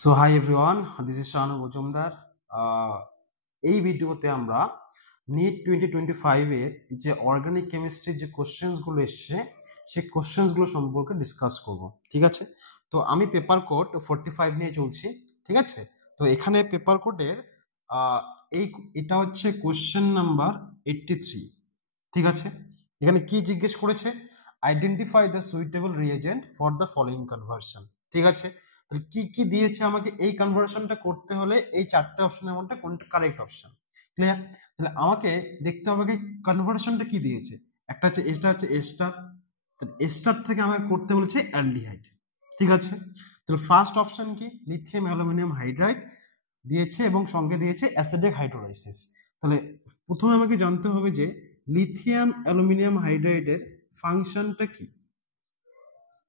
So hi everyone, this is Shahanu Majumdar. এই ভিডিওতে আমরা নিট 2025 এর যে অর্গানিক কেমিস্ট্রির যে কোশ্চেন্সগুলো এসছে সেই কোশ্চেন্সগুলো সম্পর্কে ডিসকাস করব। ঠিক আছে, তো আমি পেপার কোড 45 নিয়ে চলছি। ঠিক আছে, তো এখানে পেপার কোডের এটা হচ্ছে কোশ্চেন নাম্বার 83। ঠিক আছে, এখানে কি জিজ্ঞেস করেছে? Identify the suitable reagent for the following conversion. ঠিক আছে, তাহলে কি কি দিয়েছে আমাকে এই কনভার্সনটা করতে হলে এই চারটে অপশনের মধ্যে কোনটা কারেক্ট অপশন। ক্লিয়ার? তাহলে আমাকে দেখতে হবে কি কনভার্সনটা কি দিয়েছে। একটা হচ্ছে এটা হচ্ছে এস্টার, এস্টার থেকে আমাকে করতে বলেছে অ্যালডিহাইড। ঠিক আছে, তাহলে ফার্স্ট অপশন কি লিথিয়াম অ্যালুমিনিয়াম হাইড্রাইড দিয়েছে এবং সঙ্গে দিয়েছে অ্যাসিডিক হাইড্রোলাইসিস। তাহলে প্রথমে আমাকে জানতে হবে যে লিথিয়াম অ্যালুমিনিয়াম হাইড্রাইডের ফাংশনটা কি।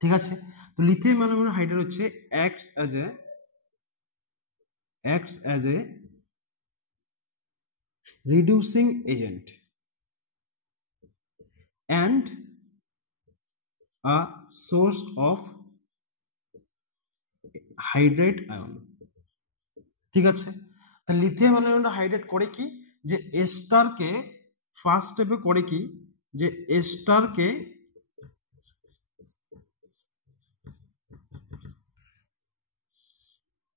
ঠিক আছে, তো লিথিয়াম অ্যালুমিনিয়াম হাইড্রাইড হচ্ছে acts as a reducing agent and a source of hydrate ion। ঠিক আছে, তা লিথিয়াম অ্যালুমিনিয়াম হাইড্রাইড করে কি যে এস্টারকে ফার্স্ট স্টেপে করে কি যে এস্টারকে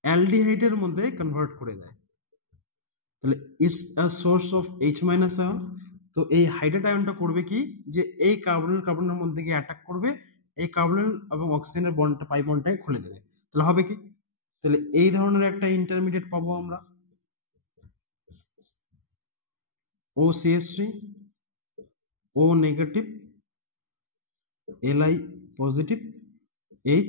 অ্যালডিহাইডের মধ্যে কনভার্ট করে দেয়। তাহলে it's a source of H- ion. তো এই হাইড্রেট আয়নটা করবে কি যে এই কার্বনের মধ্যে গিয়ে অ্যাটাক করবে, এই কার্বন এবং অক্সিজেনের বন্ডটা পাই বন্ডটাকে খুলে দেবে। তাহলে হবে কি, তাহলে এই ধরনের একটা ইন্টারমিডিয়েট পাবো আমরা OCH3 O negative Li positive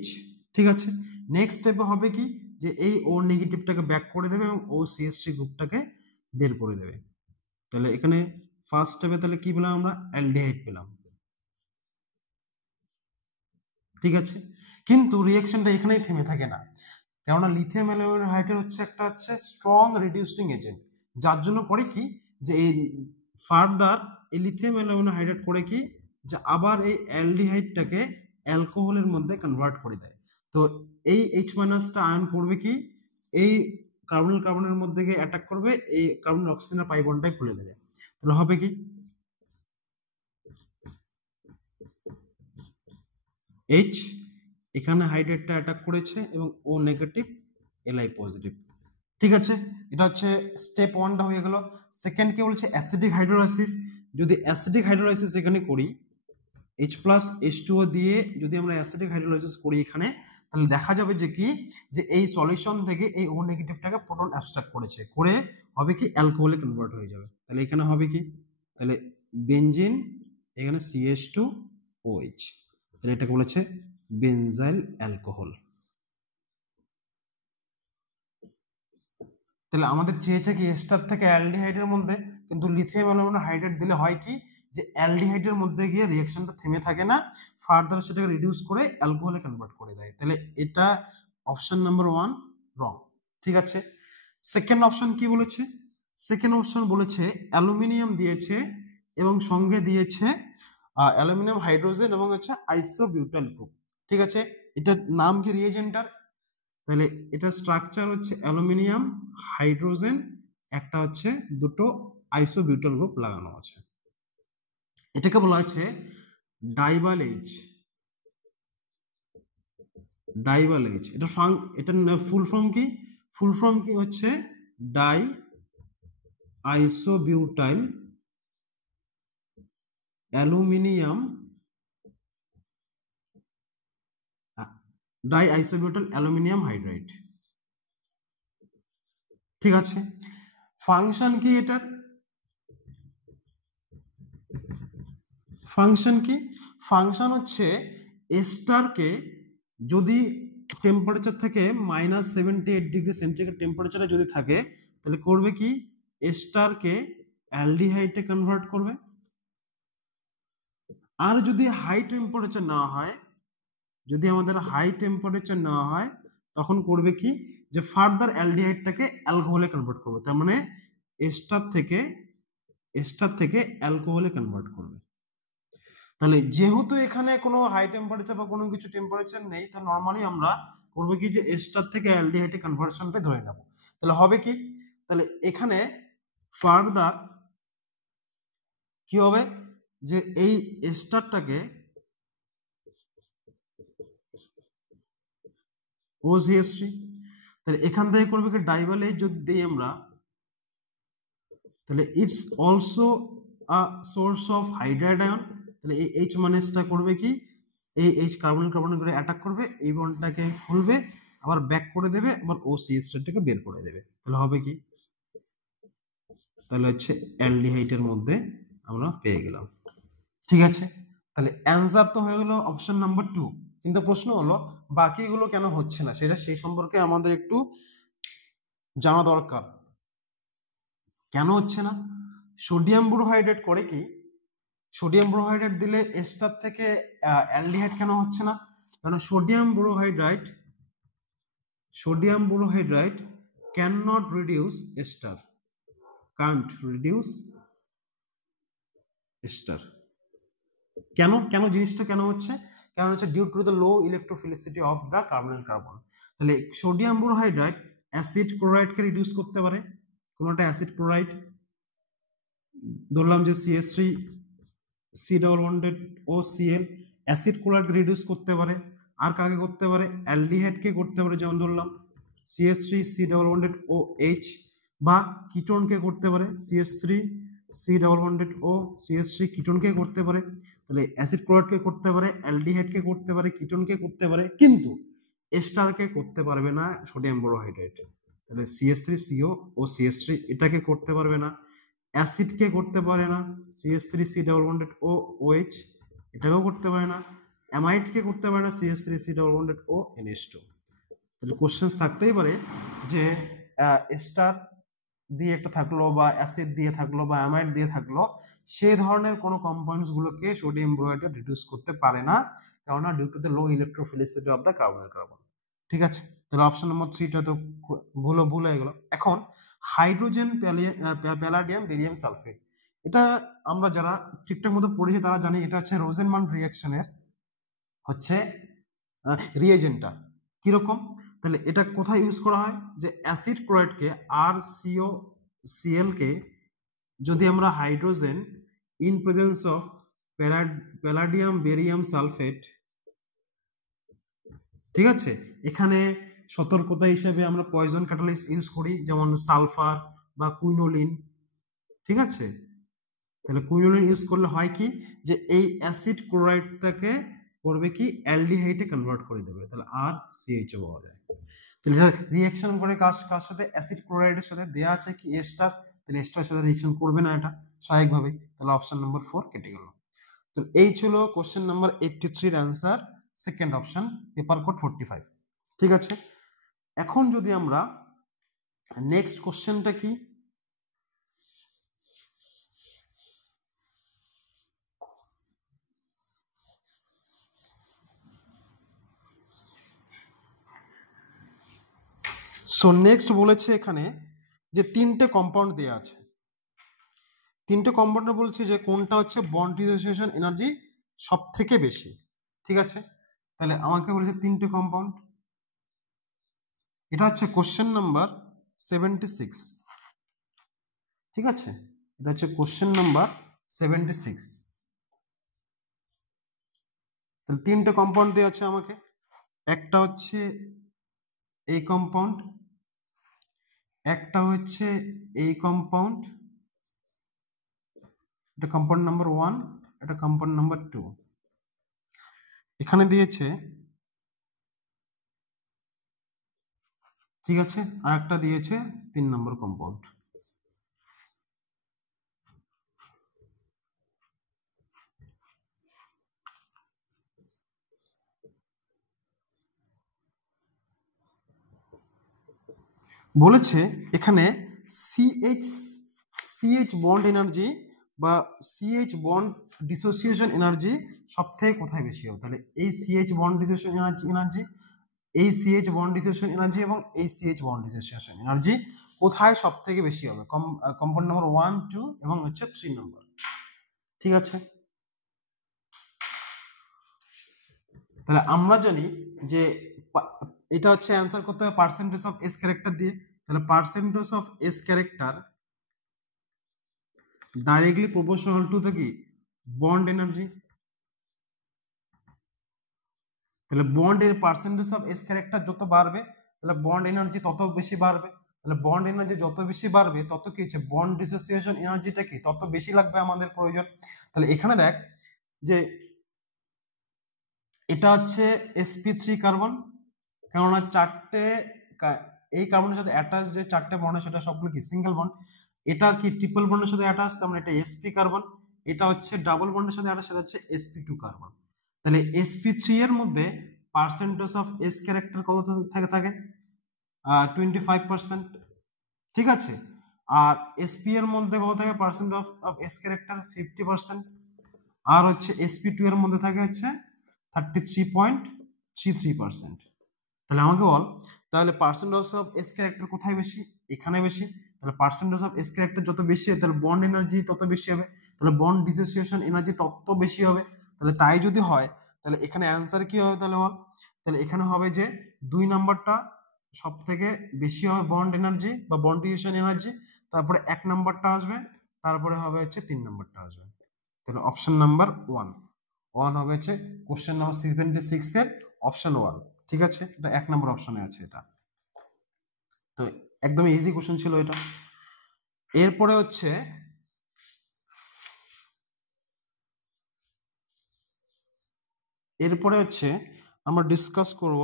H। ঠিক আছে, নেক্সট স্টেপে হবে কি যে এই O নেগেটিভটাকে ব্যাক করে দেবে এবং OCH3 গ্রুপটাকে বের করে দেবে। তাহলে এখানে ফার্স্ট স্টেপে তাহলে কি পেলাম আমরা? অ্যালডিহাইড পেলাম। ঠিক আছে, কিন্তু রিঅ্যাকশনটা এখানেই থেমে থাকে না, কেননা লিথিয়াম অ্যালুমিনিয়াম হাইড্রাইড হচ্ছে একটা হচ্ছে স্ট্রং রিডিউসিং এজেন্ট, যার জন্য করে কি যে এই ফার্দার এই লিথিয়াম অ্যালুমিনিয়াম হাইড্রাইড করে কি যে আবার এই অ্যালডিহাইডটাকে অ্যালকোহলের মধ্যে কনভার্ট করে দেয়। তো এই H- আয়ন করবে কি এই কার্বনের মধ্যে গিয়ে অ্যাটাক করবে, এই কার্বন অক্সিজেনের পাই বন্ডটাই খুলে দেবে। তাহলে হবে কি H এখানে হাইড্রেটটা অ্যাটাক করেছে এবং O নেগেটিভ Li পজিটিভ। ঠিক আছে, এটা হচ্ছে স্টেপ 1টা হয়ে গেল। সেকেন্ড কি বলছে অ্যাসিডিক হাইড্রোলাইসিস। যদি অ্যাসিডিক হাইড্রোলাইসিস এখানে করি H+H2O দিয়ে যদি আমরা অ্যাসিডিক হাইড্রোলাইসিস করি এখানে, তাহলে দেখা যাবে যে কি যে এই সলিউশন থেকে এই O নেগেটিভটাকে প্রোটন অ্যাবস্ট্রাক্ট করেছে, করে হবে কি অ্যালকোহলে কনভার্ট হয়ে যাবে। তাহলে এখানে হবে কি তাহলে বেনজিন, এখানে CH2OH, তাহলে এটাকে বলেছে বেনজাইল অ্যালকোহল। তাহলে আমাদের চেয়েছে কি এস্টার থেকে অ্যালডিহাইডের মধ্যে, কিন্তু লিথিয়াম অ্যালুমিনিয়াম হাইড্রাইড দিলে হয় কি যে অ্যালডিহাইডের মধ্যে গিয়ে রিঅ্যাকশনটা থেমে থাকে না, ফার্দার সেটাকে রিডিউস করে অ্যালকোহলে কনভার্ট করে দেয়। তাহলে এটা অপশন নাম্বার 1 রং। ঠিক আছে, সেকেন্ড অপশন কি বলেছে? সেকেন্ড অপশন বলেছে অ্যালুমিনিয়াম দিয়েছে এবং সঙ্গে দিয়েছে অ্যালুমিনিয়াম হাইড্রোজেন এবং হচ্ছে আইসোবিউটাইল গ্রুপ। ঠিক আছে, এটার নাম কি রিএজেন্টার? তাহলে এটা স্ট্রাকচার হচ্ছে অ্যালুমিনিয়াম হাইড্রোজেন, একটা হচ্ছে দুটো আইসোবিউটাইল গ্রুপ লাগানো আছে। এটাকে বলা হচ্ছে ডাইভাল এইচ। ডাইভাল এইচ এটা ফুল ফর্ম কি? ফুল ফর্ম কি হচ্ছে die isobutyl aluminium die isobutyl aluminium hydride. ঠিক আছে, ফাংশন কি এটার? ফাংশন কি? ফাংশন হচ্ছে এস্টারকে যদি টেম্পারেচার থাকে -78°C টেম্পারেচারে যদি থাকে, তাহলে করবে কি এস্টারকে অ্যালডিহাইডে কনভার্ট করবে। আর যদি হাই টেম্পারেচার নেওয়া হয়, যদি আমাদের হাই টেম্পারেচার নেওয়া হয়, তখন করবে কি যে ফার্দার অ্যালডিহাইডটাকে অ্যালকোহলে কনভার্ট করবে। তার মানে এস্টার থেকে অ্যালকোহলে কনভার্ট করবে। তাহলে যেহেতু এখানে কোনো হাই টেম্পারেচার বা কোনো কিছু টেম্পারেচার নেই, তো নর্মালি আমরা করবো কি যে এস্টার থেকে অ্যালডিহাইডে কনভার্সনটা ধরে নেব। তাহলে হবে কি, তাহলে এখানে ফার্দার কি হবে যে এই এস্টারটাকে OCH3, তাহলে এখান থেকে করবে কি ডাইভালে যদি দিই আমরা, তাহলে it's also a source of hydride ion. তাহলে এই H মাইনাসটা করবে কি, এই H কার্বন কার্বন করে অ্যাটাক করবে, এই বন্ডটাকে খুলবে, আবার ব্যাক করে দেবে, আবার OCH3টাকে বের করে দেবে। তাহলে হবে কি, তাহলে হচ্ছে অ্যালডিহাইডের মধ্যে আমরা পেয়ে গেলাম। ঠিক আছে, তাহলে অ্যান্সার তো হয়ে গেল অপশন নাম্বার 2। কিন্তু প্রশ্ন হলো বাকিগুলো কেন হচ্ছে না, সেটা সেই সম্পর্কে আমাদের একটু জানা দরকার। কেন হচ্ছে না? সোডিয়াম বোরোহাইড্রেট করে কি, সোডিয়াম বোরোহাইড্রেট দিলে এস্টার থেকে অ্যালডিহাইড কেন হচ্ছে না? কারণ sodium borohydride can not reduce ester, can't reduce ester. কেন কেন জিনিসটা কেন হচ্ছে? কারণ হচ্ছে due to the low electrophilicity of the carbon carbon. তাহলে সোডিয়াম বোরোহাইড্রাইট অ্যাসিড ক্লোরাইডকে রিডিউস করতে পারে, কোনটা অ্যাসিড ক্লোরাইড ধরলাম যে CH3 C double bonded OCl, acid chloride reduce করতে পারে। আর কাকে করতে পারে? অ্যালডিহাইডকে করতে পারে, যেমন ধরলাম CH3 C double bonded OH, বা কিটোনকে করতে পারে CH3 C double bonded O CH3 কিটোনকে করতে পারে। তাহলে অ্যাসিড ক্লোরাইডকে করতে পারে, অ্যালডিহাইডকে করতে পারে, কিটোনকে করতে পারে, কিন্তু এস্টারকে করতে পারবে না সোডিয়াম বোরোহাইড্রেট। তাহলে CH3CO ও CH3 এটাকে করতে পারবে না। অ্যাসিডকে করতে পারে না, CH3 C double bonded OH এটাকেও করতে পারে না। অ্যামাইডকে করতে পারে না, CH3 C double bonded NH2। তাহলে কোশ্চেন থাকতেই পারে যে এস্টার দিয়ে একটা থাকলো, বা অ্যাসিড দিয়ে থাকলো, বা অ্যামাইড দিয়ে থাকলো, সেই ধরনের কোনো কম্পাউন্ডস গুলোকে সোডিয়াম বোরোহাইড্রেট রিডিউস করতে পারে না, কেননা due to the low electrophilicity of the carbon carbon. ঠিক আছে, তাহলে অপশন নম্বর 3টা তো ভুল হয়ে গেল। এখন হাইড্রোজেন প্যালাডিয়াম বেরিয়াম সালফেট, এটা আমরা যারা ঠিকঠাক মতো পড়েছি তারা জানি এটা হচ্ছে রোজেনমান রিঅ্যাকশনের হচ্ছে রিএজেন্টটা। কিরকম? তাহলে এটা কোথায় ইউজ করা হয়? যে অ্যাসিড ক্লোরাইডকে RCOCl কে যদি আমরা hydrogen in presence of palladium barium sulphate, ঠিক আছে, এখানে সতর্কতা হিসেবে আমরা পয়জন ক্যাটালিস্ট ইউজ করি, যেমন সালফার বা কুইনোলিন। ঠিক আছে, তাহলে কুইনোলিন ইউজ করলে হয় কি, যে এই অ্যাসিড ক্লোরাইডটাকে করবে কি অ্যালডিহাইডে কনভার্ট করে দেবে, তাহলে RCHO পাওয়া যায়। তাহলে এটা রিঅ্যাকশন করে কার সাথে? অ্যাসিড ক্লোরাইডের সাথে। দেয়া আছে কি এস্টার, তাহলে এস্টারের সাথে রিঅ্যাকশন করবে না এটা স্বাভাবিকভাবে, তাহলে অপশন নম্বর 4 কেটে গেল। তো এই ছিল কোশ্চেন নাম্বার 83 এর answer, second option, paper code 45। ঠিক আছে, এখন যদি আমরা নেক্সট কোশ্চেনটা কি, সো নেক্সট বলেছে এখানে যে 3টে কম্পাউন্ড দেওয়া আছে, 3টে কম্পাউন্ডে বলছে যে কোনটা হচ্ছে বন্ড ডিসোসিয়েশন এনার্জি সব থেকে বেশি। ঠিক আছে, তাহলে আমাকে বলেছে 3টে কম্পাউন্ড, এটা হচ্ছে কোশ্চেন নাম্বার 76। ঠিক আছে, এটা হচ্ছে কোশ্চেন নাম্বার 76। তাহলে 3টে কম্পাউন্ড দেওয়া আছে আমাকে, একটা হচ্ছে এই কম্পাউন্ড, একটা হচ্ছে এই কম্পাউন্ড, এটা কম্পাউন্ড নাম্বার 1, এটা কম্পাউন্ড নাম্বার 2। এখানে দিয়েছে, ঠিক আছে, আর একটা দিয়েছে 3 নম্বর কম্পাউন্ড। বলেছে এখানে CH বন্ড এনার্জি বা CH বন্ড ডিসোসিয়েশন এনার্জি সব থেকে কোথায় বেশি হবে? তাহলে এই CH বন্ড ডিসোসিয়েশন এনার্জি, এই CH বন্ড ডিসোসিয়েশন এনার্জি এবং এই CH বন্ড ডিসোসিয়েশন এনার্জি কোথায় সব থেকে বেশি হবে? কম্পাউন্ড নাম্বার 1, 2 এবং হচ্ছে 3 নম্বর। ঠিক আছে, তাহলে আমরা জানি যে এটা হচ্ছে অ্যান্সার করতে হবে পার্সেন্টেজ অফ এস ক্যারেক্টার দিয়ে। তাহলে percentage of S character directly proportional to the কি বন্ড এনার্জি। তাহলে বন্ডের পার্সেন্টেজ অফ এস ক্যারেক্টার যত বাড়বে তাহলে বন্ড এনার্জি তত বেশি বাড়বে। তাহলে বন্ড এনার্জি যত বেশি বাড়বে তত কি হচ্ছে বন্ড ডিসোসিয়েশন এনার্জিটা কি তত বেশি লাগবে আমাদের প্রয়োজন। তাহলে এখানে দেখ যে এটা হচ্ছে sp3 কার্বন, কেননা চারটে এই কার্বনের সাথে অ্যাটাচ যে চারটে বন্ড সেটা সবগুলো কি সিঙ্গেল বন্ড। এটা কি ট্রিপল বন্ডের সাথে অ্যাটাচ, তার মানে এটা sp কার্বন। এটা হচ্ছে ডাবল বন্ডের সাথে অ্যাটাচ, সেটা হচ্ছে sp2 কার্বন। তাহলে sp3 এর মধ্যে পার্সেন্টেজ অফ এস ক্যারেক্টার কত থাকে 25%, ঠিক আছে। আর sp এর মধ্যে কত থাকে পার্সেন্ট অফ এস ক্যারেক্টার 50%। আর হচ্ছে sp2 এর মধ্যে থাকে হচ্ছে 33.33%। তাহলে আমাকে বল তাহলে পার্সেন্টেজ অফ এস ক্যারেক্টার কোথায় বেশি, এখানে বেশি। তাহলে পার্সেন্টেজ অফ এস ক্যারেক্টার যত বেশি হবে তাহলে বন্ড এনার্জি তত বেশি হবে, তাহলে বন্ড ডিসোসিয়েশন এনার্জি তত বেশি হবে। তাহলে তাই যদি হয় তাহলে এখানে অ্যান্সার কি হবে তাহলে বল। তাহলে এখানে হবে যে 2 নাম্বারটা সব থেকে বেশি হবে বন্ড এনার্জি বা বন্ড ডিসোসিয়েশন এনার্জি, তারপরে 1 নাম্বারটা আসবে, তারপরে হবে হচ্ছে 3 নাম্বারটা আসবে। তাহলে অপশন নাম্বার 1 হবে হচ্ছে কোশ্চেন নাম্বার 76 এর অপশন 1, ঠিক আছে। এটা 1 নম্বর অপশনে আছে এটা। তো একদম ইজি কোশ্চেন ছিল এটা। এরপরে হচ্ছে আমরা ডিসকাস করব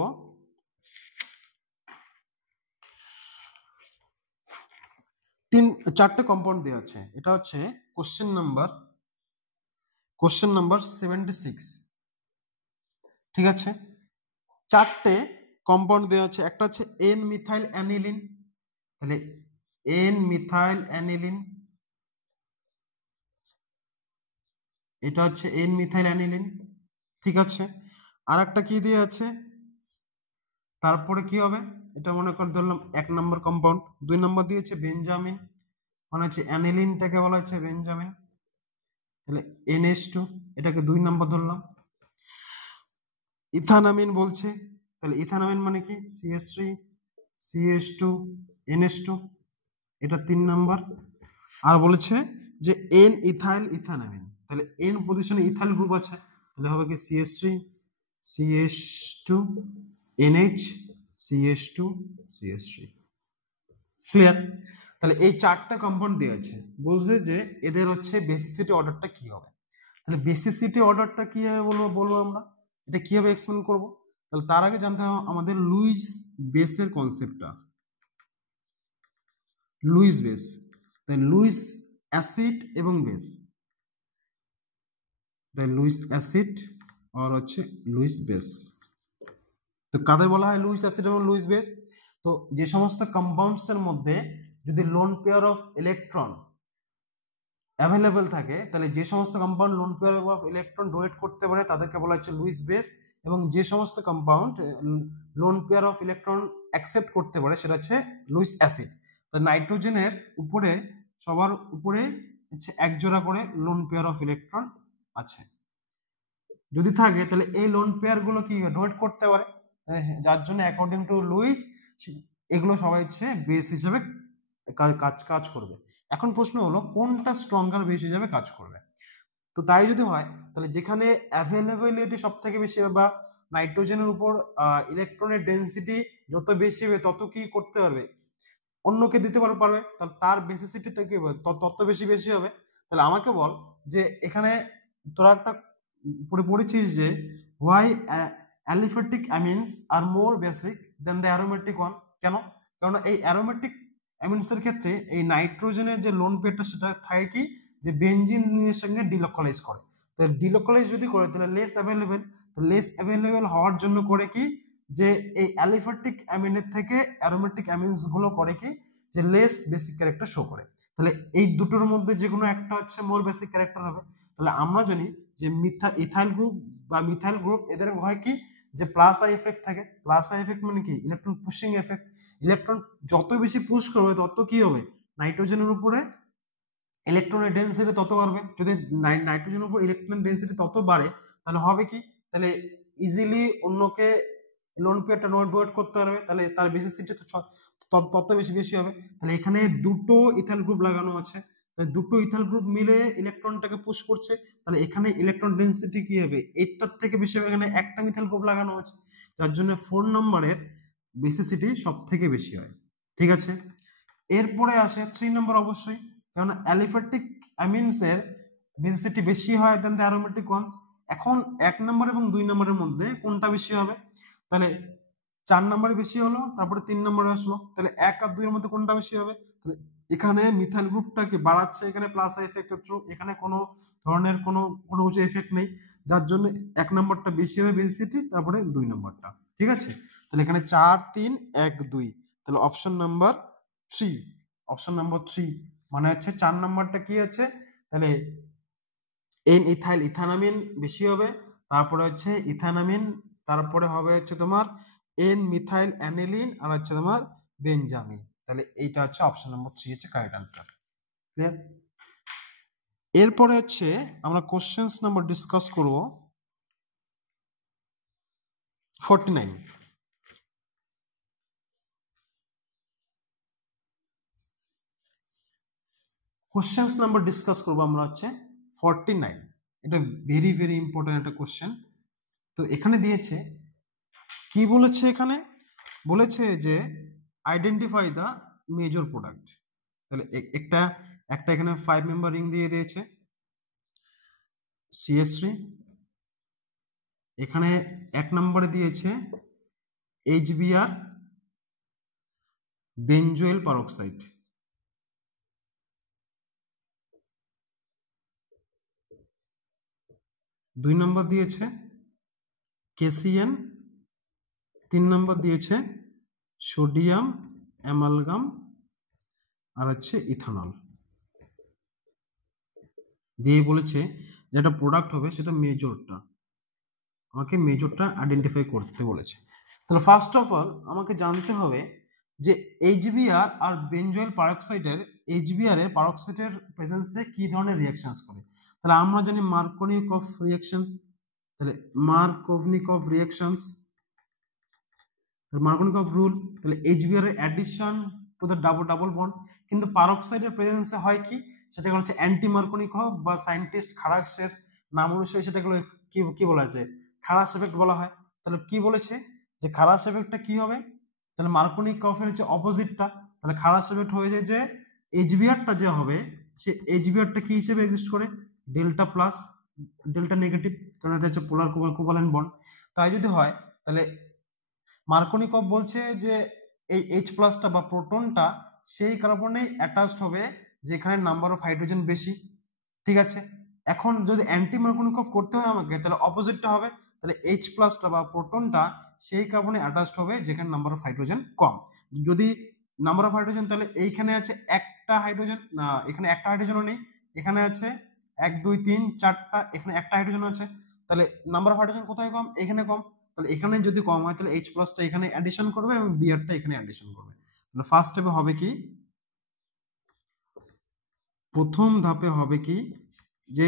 চারটে কম্পাউন্ড দেওয়া আছে। এটা হচ্ছে কোশ্চেন নাম্বার 76, ঠিক আছে। চারটে কম্পাউন্ড দেওয়া আছে, একটা হচ্ছে এন মিথাইল অ্যানিলিন। তাহলে এন মিথাইল অ্যানিলিন, এটা হচ্ছে এন মিথাইল অ্যানিলিন, ঠিক আছে। আর একটা কি দিয়ে আছে, তারপরে কি হবে এটা মনে করে ধরলাম 1 নম্বর কম্পাউন্ড। 2 নম্বর দিয়েছে বেঞ্জামিন, মানে হচ্ছে অ্যানিলিনটাকে বলা হচ্ছে বেঞ্জামিন, তাহলে NH2 এটাকে 2 নম্বর ধরলাম। ইথানামিন বলছে, তাহলে ইথানামিন মানে কি CH3 CH2 NH2, এটা 3 নম্বর। আর বলেছে যে N ইথাইল ইথানামিন, তাহলে N পজিশনে ইথাইল গ্রুপ আছে, তাহলে হবে কি CH3 CH2 NH CH2 CH3, clear. তাহলে এই চারটা কম্পাউন্ড দেওয়া আছে, বলছে যে এদের হচ্ছে বেসিসিটি অর্ডারটা কি হবে। তাহলে বেসিসিটি অর্ডারটা কি হবে বলবো আমরা, এটা কিভাবে এক্সপ্লেন করব। তাহলে তার আগে জানতে হবে আমাদের লুইস বেসের কনসেপ্টটা। লুইস বেস, তাই লুইস অ্যাসিড এবং বেস, তাই লুইস অ্যাসিড আর হচ্ছে লুইস বেস। তো কাদের বলা হয় লুইস অ্যাসিড এবং লুইস বেস, তো যে সমস্ত কম্পাউন্ডস এর মধ্যে যদি lone pair of electron available থাকে, তাহলে যে সমস্ত compound lone pair of electron donate করতে পারে তাদেরকে বলা হচ্ছে লুইস বেস, এবং যে সমস্ত compound lone pair of electron accept করতে পারে সেটা হচ্ছে লুইস অ্যাসিড। তো নাইট্রোজেনের উপরে সবার উপরে হচ্ছে এক জোড়া করে লোন পেয়ার অফ ইলেকট্রন আছে, যদি থাকে তাহলে এই লোন পেয়ার গুলো কি ডোনেট করতে পারে, যার জন্য অ্যাকর্ডিং টু লুইস এগুলো সবাই হচ্ছে বেস হিসেবে কাজ করবে। এখন প্রশ্ন হলো কোনটা স্ট্রঙ্গার বেস হিসেবে কাজ করবে। তো তাই যদি হয় তাহলে যেখানে অ্যাভেলেবিলিটি সব থেকে বেশি হবে বা নাইট্রোজেনের উপর ইলেকট্রনের ডেন্সিটি যত বেশি হবে তত কি করতে পারবে, অন্যকে দিতে পারবে, তাহলে তার বেসিসিটি থেকে তত বেশি হবে। তাহলে আমাকে বল যে এখানে তোরা একটা পড়েছিস যে why aliphatic amines are more basic than the aromatic one, কেন, কারণ এই অ্যারোমেটিক অ্যামিনস এর ক্ষেত্রে এই নাইট্রোজেনের যে লোন পেয়ারটা সেটা থাকে কি যে বেনজিন এর সঙ্গে ডিলোকালাইজ করে, তো ডিলোকালাইজ যদি করে তাহলে লেস অ্যাভেলেবেল হওয়ার জন্য করে কি যে এই অ্যালিফ্যাটিক অ্যামিনের থেকে অ্যারোমেটিক অ্যামিনস গুলো করে কি যে লেস বেসিক ক্যারেক্টার শো করে। তাহলে এই দুটোর মধ্যে যে কোনো একটা হচ্ছে মোর বেসিক ক্যারেক্টার হবে। তাহলে আমরা জানি যে ইথাইল গ্রুপ বা মিথাইল গ্রুপ এদের হয় কি যে প্লাস আই এফেক্ট থাকে। প্লাস আই এফেক্ট মানে কি ইলেকট্রন পুশিং এফেক্ট, ইলেকট্রন যত বেশি পুশ করবে তত কি হবে নাইট্রোজেনের উপরে ইলেকট্রনের ডেন্সিটি তত বাড়বে। যদি নাইট্রোজেনের উপর ইলেকট্রন ডেন্সিটি তত বাড়ে তাহলে হবে কি, তাহলে ইজিলি অন্যকে লোন পেয়ারটা নোট করতে পারবে, তাহলে তার বেসিসিটি তত বেশি বেশি হবে। তাহলে এখানে দুটো ইথাইল গ্রুপ লাগানো আছে, দুটো ইথাইল গ্রুপ মিলে ইলেকট্রনটাকে পুশ করছে, তাহলে এখানে ইলেকট্রন ডেন্সিটি কি হবে, 8টার থেকে বেশি হবে। এখানে একটা মিথাইল গ্রুপ লাগানো আছে, যার জন্য 4 নম্বরের বেসিসিটি সব থেকে বেশি হয়। ঠিক আছে, এরপরে আসে 3 নম্বর অবশ্যই, কারণ অ্যালিফ্যাটিক অ্যামিনসের বেসিসিটি বেশি হয় দেন দ্য অ্যারোমেটিক ওয়ান্স। এখন 1 নম্বর এবং 2 নম্বরের মধ্যে কোনটা বেশি হবে, তাহলে 4 নম্বরে বেশি হলো, তারপরে 3 নম্বরে আসলো, তাহলে 1 আর 2 এর মধ্যে কোনটা বেশি হবে, তাহলে এখানে মিথাইল গ্রুপটাকে বাড়াচ্ছে, এখানে প্লাস এফেক্টের থ্রু, এখানে কোনো ধরনের কোনো কিছু এফেক্ট নেই, যার জন্য 1 নম্বরটা বেশি হবে বেসিসিটি, তারপরে 2 নম্বরটা। ঠিক আছে, তাহলে এখানে 4 3 1 2, তাহলে অপশন নাম্বার 3, অপশন নাম্বার 3 মানে হচ্ছে 4 নম্বরটা কি আছে, তাহলে এন ইথাইল ইথানামিন বেশি হবে, তারপরে হচ্ছে ইথানামিন, তারপরে হবে হচ্ছে তোমার এন মিথাইল অ্যানিলিন, আর হচ্ছে তোমার বেনজামিন। তাহলে এইটা হচ্ছে অপশন নাম্বার 3 হচ্ছে কারেক্ট আনসার। ক্লিয়ার? এরপরে হচ্ছে আমরা কোশ্চেন্স নাম্বার ডিসকাস করব 49। কোশ্চেন্স নাম্বার ডিসকাস করবো আমরা হচ্ছে 49। এটা ভেরি ভেরি ইম্পর্টেন্ট একটা কোশ্চেন। তো এখানে দিয়েছে কি বলেছে, এখানে বলেছে যে আইডেন্টিফাই দ্য মেজর প্রোডাক্ট। তাহলে একটা এখানে 5 মেম্বার রিং দিয়ে দিয়েছে CH3, এখানে 1 নম্বরে দিয়েছে HBr বেনজোয়েল পারক্সাইড, 2 নম্বর দিয়েছে KCN, 3 নম্বর দিয়েছে সোডিয়াম অ্যামালগাম, আর হচ্ছে ইথানল। দিয়ে বলেছে যেটা প্রোডাক্ট হবে সেটা মেজরটা, আমাকে মেজরটা আইডেন্টিফাই করতে বলেছে। তাহলে ফার্স্ট অফ অল আমাকে জানতে হবে যে HBr আর বেনজোয়েল পারক্সাইডের, HBr এর পারক্সাইডের প্রেজেন্সে কি ধরনের রিঅ্যাকশনস করে। তাহলে আমরা জানি মার্কোনিকভ রিঅ্যাকশনস, তাহলে মার্কোভনিকভ রিঅ্যাকশনস, মার্কোনিকভ রুল, তাহলে HBr এর addition to the double bond, কিন্তু পারক্সাইডের প্রেজেন্সে হয় কি, সেটা হচ্ছে অ্যান্টি মার্কোনিকভ বা সায়েন্টিস্ট খারাক্সের নাম অনুসারে সেটাগুলো কি বলা যায়, খারাস এফেক্ট বলা হয়। তাহলে কি বলেছে যে খারাস এফেক্টটা কি হবে, তাহলে মার্কোনিকভের হচ্ছে অপোজিটটা, তাহলে খারাস এফেক্ট হয়ে যায় যে HBrটা যে হবে, সে HBrটা কি হিসেবে এক্সিস্ট করে, ডেল্টা প্লাস ডেল্টা নেগেটিভ, কারণ এটা হচ্ছে পোলার কোভালেন্ট বন্ড। তাই যদি হয় তাহলে মার্কোনিকভ বলছে যে এই H প্লাসটা বা প্রোটনটা সেই কার্বনেই অ্যাটাচড হবে যেখানে নাম্বার অফ হাইড্রোজেন বেশি। ঠিক আছে, এখন যদি অ্যান্টি মার্কোনিকভ করতে হয় আমাকে, তাহলে অপোজিটটা হবে, তাহলে H প্লাসটা বা প্রোটনটা সেই কার্বনে অ্যাটাচড হবে যেখানে নাম্বার অফ হাইড্রোজেন কম। যদি নাম্বার অফ হাইড্রোজেন, তাহলে এইখানে আছে একটা হাইড্রোজেন, না এখানে একটা হাইড্রোজেনও নেই, এখানে আছে 1 2 3 4টা, এখানে একটা হাইড্রোজেন আছে, তাহলে নাম্বার অফ হাইড্রোজেন কোথায় কম, এখানে কম, তাহলে এখানে যদি কম হয় তাহলে H প্লাসটা এখানে অ্যাডিশন করবে এবং Brটা এখানে অ্যাডিশন করবে। তাহলে ফার্স্ট স্টেপে হবে কি, প্রথম ধাপে হবে কি যে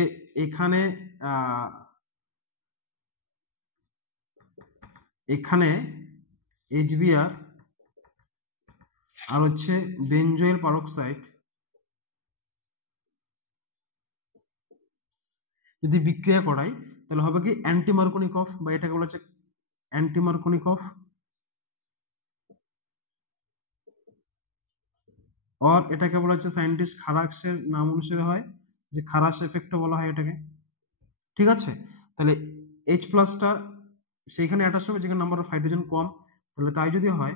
এখানে HBr আর হচ্ছে বেনজোয়েল পারক্সাইড যদি বিক্রিয়া করাই তাহলে হবে কি অ্যান্টি মার্কোনিকভ, বা এটাকে বলা হচ্ছে অ্যান্টি মার্কোনিকভ, আর এটাকে বলা হচ্ছে সায়েন্টিস্ট খারাক্সের নাম অনুসারে হয় যে খারাস এফেক্টও বলা হয় এটাকে। ঠিক আছে, তাহলে H প্লাসটা সেইখানে অ্যাটাচ হবে যেখানে নাম্বার অফ হাইড্রোজেন কম, তাহলে তাই যদি হয়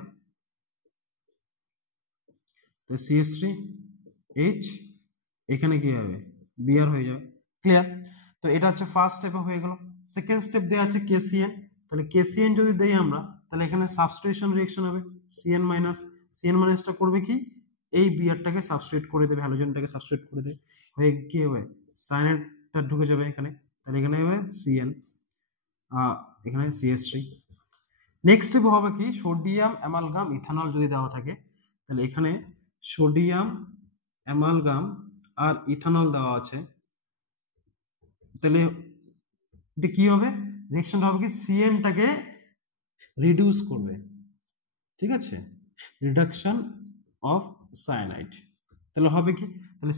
CH3H, এখানে কি হবে, Br হয়ে যাবে। ক্লিয়ার? তো এটা হচ্ছে ফার্স্ট স্টেপে হয়ে গেল। সেকেন্ড স্টেপ দেওয়া আছে KCN, তাহলে KCN যদি দেই আমরা তাহলে এখানে সাবস্টিটিউশন রিঅ্যাকশন হবে, CN মাইনাসটা করবে কি, এই Brটাকে সাবস্টিটিউট করে দেবে, হ্যালোজেনটাকে সাবস্টিটিউট করে দেবে, হয়ে কি হবে সায়ানাইডটা ঢুকে যাবে এখানে, তাহলে এখানে হবে CN, এখানে CH3। নেক্সট স্টেপ হবে কি, সোডিয়াম অ্যামালগাম ইথানল যদি দেওয়া থাকে তাহলে এখানে সোডিয়াম অ্যামালগাম আর ইথানল দেওয়া আছে, তাহলে এটা কি হবে, রিঅ্যাকশনটা হবে কি সিএনটাকে রিডিউস করবে, ঠিক আছে, রিডাকশন অফ সায়ানাইড। তাহলে হবে কি, তাহলে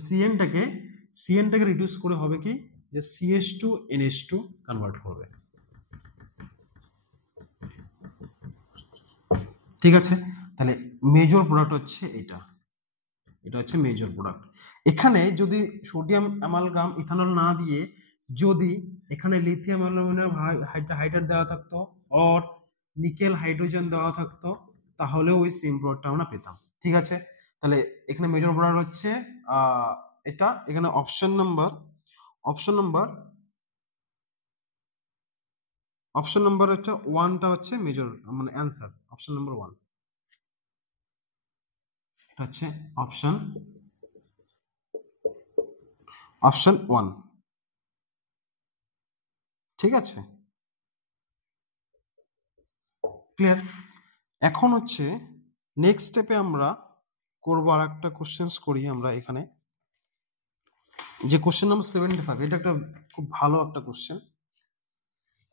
সিএনটাকে রিডিউস করে হবে কি যে CH2 NH2 কনভার্ট করবে, ঠিক আছে। তাহলে মেজর প্রোডাক্ট হচ্ছে এটা হচ্ছে মেজর প্রোডাক্ট। এখানে যদি সোডিয়াম অ্যামালগাম ইথানল না দিয়ে যদি এখানে লিথিয়াম অ্যালুমিনিয়াম হাইড্রাইড দেওয়া থাকতো অর নিকেল হাইড্রোজেন দেওয়া থাকতো তাহলে ওই সেম প্রোডাক্টটা আমরা পেতাম, ঠিক আছে। তাহলে এখানে মেজর প্রোডাক্ট হচ্ছে এটা, এখানে অপশন নাম্বার হচ্ছে 1টা হচ্ছে মেজর মানে অ্যান্সার, অপশন নাম্বার 1 এটা হচ্ছে অপশন 1, ঠিক আছে, ক্লিয়ার। এখন হচ্ছে নেক্সট স্টেপে আমরা করবো আর একটা কোশ্চেন্স করি আমরা এখানে, যে কোশ্চেন নাম্বার 75, এটা একটা খুব ভালো একটা question,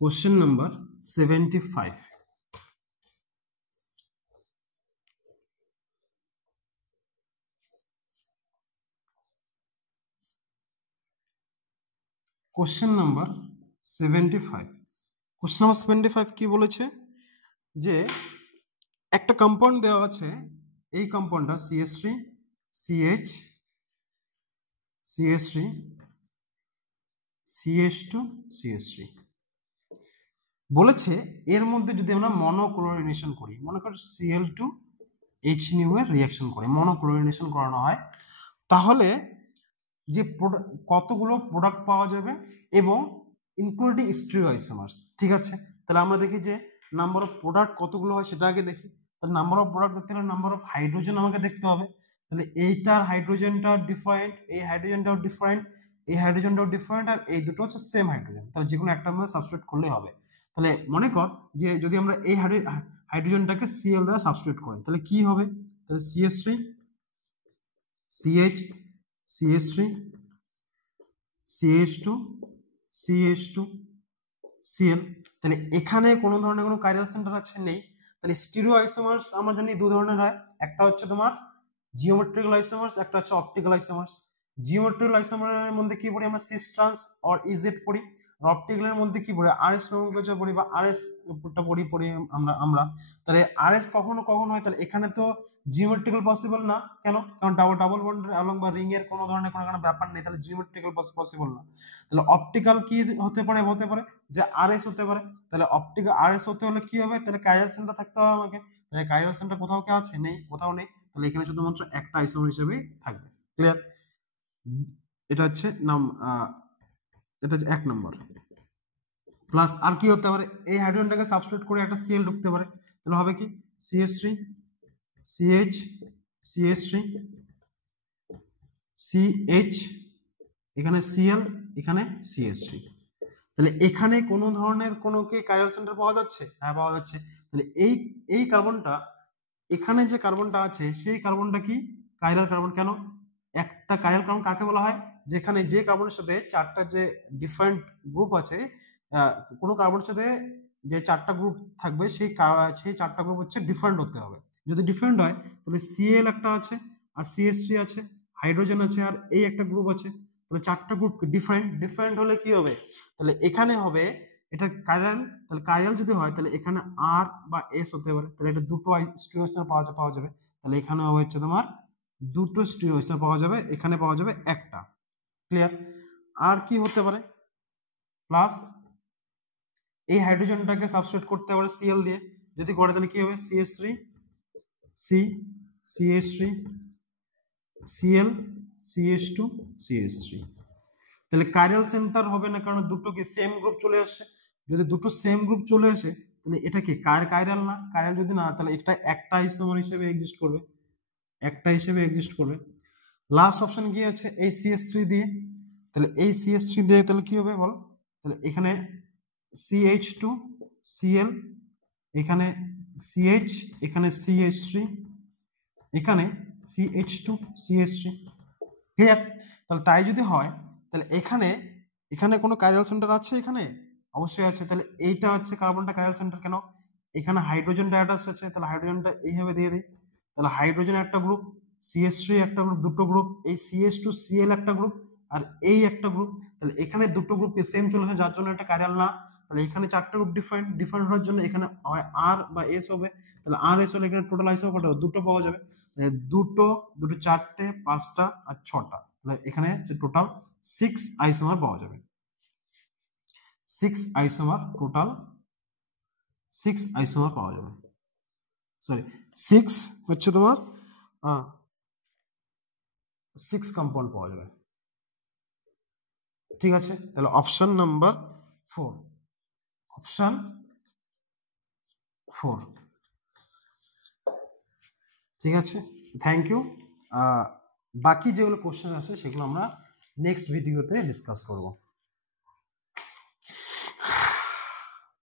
question number 75। Question number 75, question number 75 কি বলেছে যে একটা কম্পাউন্ড দেওয়া আছে, এই কম্পাউন্ডটা CH3 CH CH3 CH2 CH3 বলেছে এর মধ্যে যদি আমরা মনোক্লোরিনেশন করি, মনে কর Cl2 H এর রিঅ্যাকশন করে মনোক্লোরিনেশন করানো হয়, তাহলে যে কতগুলো প্রোডাক্ট পাওয়া যাবে এবং ইনক্লুডিং স্টিরিওআইসোমার্স, ঠিক আছে। তাহলে আমরা দেখি যে নাম্বার অফ প্রোডাক্ট কতগুলো হয় সেটা আগে দেখি। তাহলে নাম্বার অফ প্রোডাক্ট দেখতে হলে নাম্বার অফ হাইড্রোজেন আমাকে দেখতে হবে, তাহলে এইটার হাইড্রোজেনটা ডিফারেন্ট, এই হাইড্রোজেনটাও ডিফারেন্ট, এই হাইড্রোজেনটাও ডিফারেন্ট, আর এই দুটো হচ্ছে সেম হাইড্রোজেন, তাহলে যে কোনো একটা আমরা সাবস্টিটিউট করলেই হবে। তাহলে মনে কর যে যদি আমরা এই হাইড্রোজেনটাকে Cl দ্বারা সাবস্টিটিউট করি তাহলে কি হবে, তাহলে CH3 CH CH3 CH2 CH2 Cl, তাহলে এখানে কোনো ধরনের কোনো কাইরাল সেন্টার আছে নেই। তাহলে স্টিরিওআইসোমার্স আমরা জানি দু ধরনের হয়, একটা হচ্ছে তোমার জিওমেট্রিক্যাল আইসোমার্স, একটা হচ্ছে অপটিক্যাল আইসোমার্স। জিওমেট্রিক্যাল আইসোমারের মধ্যে কি পড়ি আমরা, সিস ট্রান্স অর ইজেড পড়ি, আর অপটিক্যালের মধ্যে কি পড়ি, আরএস নোমেনক্লেচার পড়ি বা আরএস টা পড়ি আমরা। তাহলে আরএস কখনো কখনো হয়, তাহলে এখানে তো জিওমেট্রিক্যাল পসিবল না, কেন, কারণ ডাবল বন্ড অ্যালং বা রিং এর কোনো ধরনের কোনো ব্যাপার নেই, তাহলে জিওমেট্রিক্যাল পসিবল না। তাহলে অপটিক্যাল কি হতে পারে যে আরএস হতে পারে, তাহলে অপটিক্যাল আরএস হতে হলে কি হবে, তাহলে কাইরাল সেন্টার থাকতে হবে আমাকে, তাহলে কাইরাল সেন্টার কোথাও কি আছে, নেই, কোথাও নেই, তাহলে এখানে শুধুমাত্র একটা আইসোমার হিসেবে থাকবে, ক্লিয়ার। এটা হচ্ছে এটা হচ্ছে 1 নম্বর। প্লাস আর কি হতে পারে, এই হাইড্রোজেনটাকে সাবস্টিটিউট করে একটা Cl ঢুকতে পারে, তাহলে হবে কি CH3 CH CH3 CH, এখানে Cl, এখানে CH3। তাহলে এখানে কোনো ধরনের কোনো কি কাইরাল সেন্টার পাওয়া যাচ্ছে, হ্যাঁ পাওয়া যাচ্ছে। তাহলে এই কার্বনটা, এখানে যে কার্বনটা আছে সেই কার্বনটা কি কাইরাল কার্বন, কেন, একটা কাইরাল কার্বন কাকে বলা হয়, যেখানে যে কার্বনের সাথে চারটা যে ডিফারেন্ট গ্রুপ আছে, কোনো কার্বনের সাথে যে চারটা গ্রুপ থাকবে সেই চারটা গ্রুপ হচ্ছে ডিফারেন্ট হতে হবে। যদি ডিফারেন্ট হয় তাহলে Cl একটা আছে, আর CH3 আছে, হাইড্রোজেন আছে, আর এই একটা গ্রুপ আছে, তাহলে চারটা গ্রুপ ডিফারেন্ট হলে কি হবে, তাহলে এখানে হবে এটা কাইরাল। তাহলে কাইরাল যদি হয় তাহলে এখানে আর বা এস হতে পারে, তাহলে এটা দুটো স্টিরিওআইসোমার পাওয়া যাবে, তাহলে এখানে হবে হচ্ছে তোমার দুটো স্টিরিওআইসোমার পাওয়া যাবে, এখানে পাওয়া যাবে একটা, ক্লিয়ার। আর কি হতে পারে, প্লাস এই হাইড্রোজেনটাকে সাবস্টিটিউট করতে পারে Cl দিয়ে, যদি করে তাহলে কি হবে CH3 C CH3 Cl CH2 CH3। তাহলে কাইরাল সেন্টার হবে না, কারণ দুটো কি সেম গ্রুপ চলে আসছে, যদি দুটো সেম গ্রুপ চলে আসে তাহলে এটা কি কাইরাল না, কাইরাল যদি না তাহলে এটা একটা আইসোমার হিসেবে এক্সিস্ট করবে, লাস্ট অপশন কি আছে, এই CH3 দিয়ে, তাহলে এই CH3 দিয়ে তাহলে কি হবে বল, তাহলে এখানে CH2 Cl, এখানে CH, এখানে CH3, এখানে CH2 CH3, ক্লিয়ার। তাহলে তাই যদি হয় তাহলে এখানে কোনো কাইরাল সেন্টার আছে, এখানে অবশ্যই আছে। তাহলে এইটা হচ্ছে কার্বনটা কাইরাল সেন্টার কেন? এখানে হাইড্রোজেনটা অ্যাটাচ আছে, তাহলে হাইড্রোজেনটা এইভাবে দিয়ে দিই। তাহলে হাইড্রোজেন একটা গ্রুপ, CH3 একটা গ্রুপ, দুটো গ্রুপ, এই CH2Cl একটা গ্রুপ, আর এই একটা গ্রুপ। তাহলে এখানে দুটো গ্রুপ সেম চলে আসে, যার জন্য এটা কাইরাল না। তাহলে এখানে চারটা গ্রুপ ডিফারেন্ট হওয়ার জন্য এখানে হয় আর বা এস হবে। তাহলে আর এস হলে এখানে টোটাল আইসোমার কত হবে? দুটো পাওয়া যাবে। দুটো দুটো চারটে, পাঁচটা আর ছটা, তাহলে এখানে টোটাল 6 আইসোমার পাওয়া যাবে। 6 আইসোমার, টোটাল 6 আইসোমার পাওয়া যাবে। সরি, 6 হচ্ছে তোমার 6 কম্পাউন্ড পাওয়া যাবে। ঠিক আছে, তাহলে অপশন নাম্বার 4, অপশন 4। ঠিক আছে, থ্যাংক ইউ। বাকি যেগুলো কোশ্চেন আছে সেগুলো আমরা নেক্সট ভিডিওতে ডিসকাস করব।